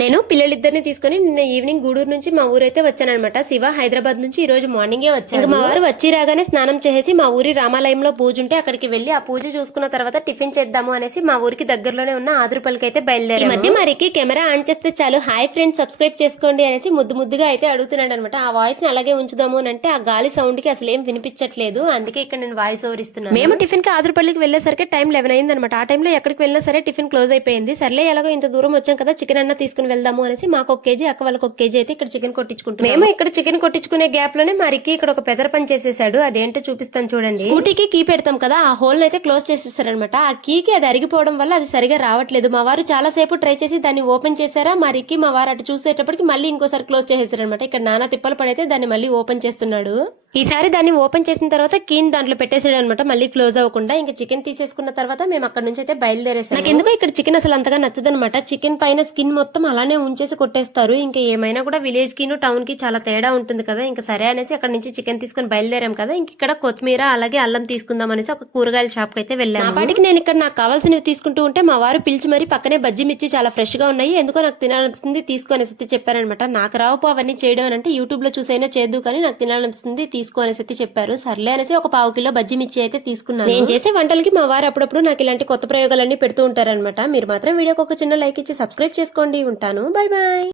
నేను పిల్లలిద్దరిని తీసుకుని నిన్న ఈవినింగ్ గూడూరు నుంచి మా ఊరైతే వచ్చానన్నమాట. శివ హైదరాబాద్ నుంచి ఈ రోజు మార్నింగే వచ్చాను. ఇంకా మా వారు వచ్చి రాగానే స్నానం చేసి మా ఊరి రామాలయంలో పూజ ఉంటే అక్కడికి వెళ్ళి ఆ పూజ చూసుకున్న తర్వాత టిఫిన్ చేద్దాము అనేసి మా ఊరికి దగ్గరలోనే ఉన్న ఆదురుపల్లికి అయితే బయలుదేరి ఈ మధ్య మరికి కెమెరా ఆన్ చేస్తే చాలు. హాయ్ ఫ్రెండ్స్ సబ్స్క్రైబ్ చేసుకోండి అనేసి ముద్దు ముద్దుగా అయితే అడుగుతున్నాడు అనమాట ఆ వాయిస్ని అలాగే ఉంచుదాము అని అంటే ఆ గాలి సౌండ్కి అసలు ఏం వినిపించట్లేదు. అందుకే ఇక్కడ నేను వాయిస్ ఓవర్ ఇస్తున్నాను. మేము టిఫిన్కి ఆదురుపల్లికి వెళ్ళేసరికి టైం లెవెన్ అయింది అనమాట ఆ టైంలో ఎక్కడికి వెళ్ళినా సరే టిఫిన్ క్లోజ్ అయిపోయింది. సర్లే ఎలాగో ఇంత దూరం వచ్చాం కదా చికెన్ అన్న తీసుకుని వెళ్దాము అనేసి మాకు ఒక కేజీ అక్క వాళ్ళకి ఒక కేజీ అయితే ఇక్కడ చికెన్ కొట్టించుకుంటాం మేము ఇక్కడ చికెన్ కొట్టించుకునే గ్యాప్లోనే మా రిక్కి ఇక్కడ ఒక పెదర పని చేసేసాడు. అదేంటో చూపిస్తాను చూడండి. స్కూటీకి కీ పెడతాం కదా ఆ హోల్ అయితే క్లోజ్ చేసేసారనమాట ఆ కీకి అది అరిగిపోవడం వల్ల అది సరిగా రావట్లేదు. మా వారు చాలా సేపు ట్రై చేసి దాన్ని ఓపెన్ చేశారా? మా రిక్కి మా వారు అటు చూసేటప్పటికి మళ్ళీ ఇంకోసారి క్లోజ్ చేసేసారనమాట. ఇక్కడ నానా తిప్పలు పడైతే దాన్ని మళ్ళీ ఓపెన్ చేస్తున్నాడు. ఈసారి దాన్ని ఓపెన్ చేసిన తర్వాత కీన్ దాంట్లో పెట్టేసాడు అనమాట మళ్ళీ క్లోజ్ అవ్వకుండా ఇంకా చికెన్ తీసేసుకున్న తర్వాత మేము అక్కడ నుంచి అయితే బయలుదేరేసాం నాకు ఎందుకో ఇక్కడ చికెన్ అసలు అంతగా నచ్చదనమాట చికెన్ పైన స్కిన్ మొత్తం అలానే ఉంచేసి కొట్టేస్తారు. ఇంకా ఏమైనా కూడా విలేజ్కి టౌన్కి చాలా తేడా ఉంటుంది కదా. ఇంకా సరే అనేసి అక్కడ నుంచి చికెన్ తీసుకొని బయలుదేరాం కదా. ఇంక ఇక్కడ కొత్తిమీర అలాగే అల్లం తీసుకుందాం అనేసి ఒక కూరగాయల షాప్కి అయితే వెళ్ళాను నా పాటికి నేను ఇక్కడ నాకు కావాల్సినవి తీసుకుంటూ ఉంటే మా వారు పిలిచి మరి పక్కనే బజ్జి మిర్చి చాలా ఫ్రెష్గా ఉన్నాయి. ఎందుకో నాకు తినాలనిపిస్తుంది తీసుకొని అయితే చెప్పారనమాట నాకు రావు అవన్నీ చేయడం అంటే యూట్యూబ్లో చూసైనా చేద్దు కానీ నాకు తినాలనిపిస్తుంది తీసుకో అనేసి అయితే చెప్పారు. సర్లే అనేసి ఒక పావు కిలో బజ్జి మిర్చి అయితే తీసుకున్నాను. నేను చేసే వంటలకి మా వారు అప్పుడప్పుడు నాకు ఇలాంటి కొత్త ప్రయోగాలన్నీ పెడుతూ ఉంటారనమాట మీరు మాత్రం వీడియోకి ఒక చిన్న లైక్ ఇచ్చి సబ్స్క్రైబ్ చేసుకోండి. ఉంటాను. Bye bye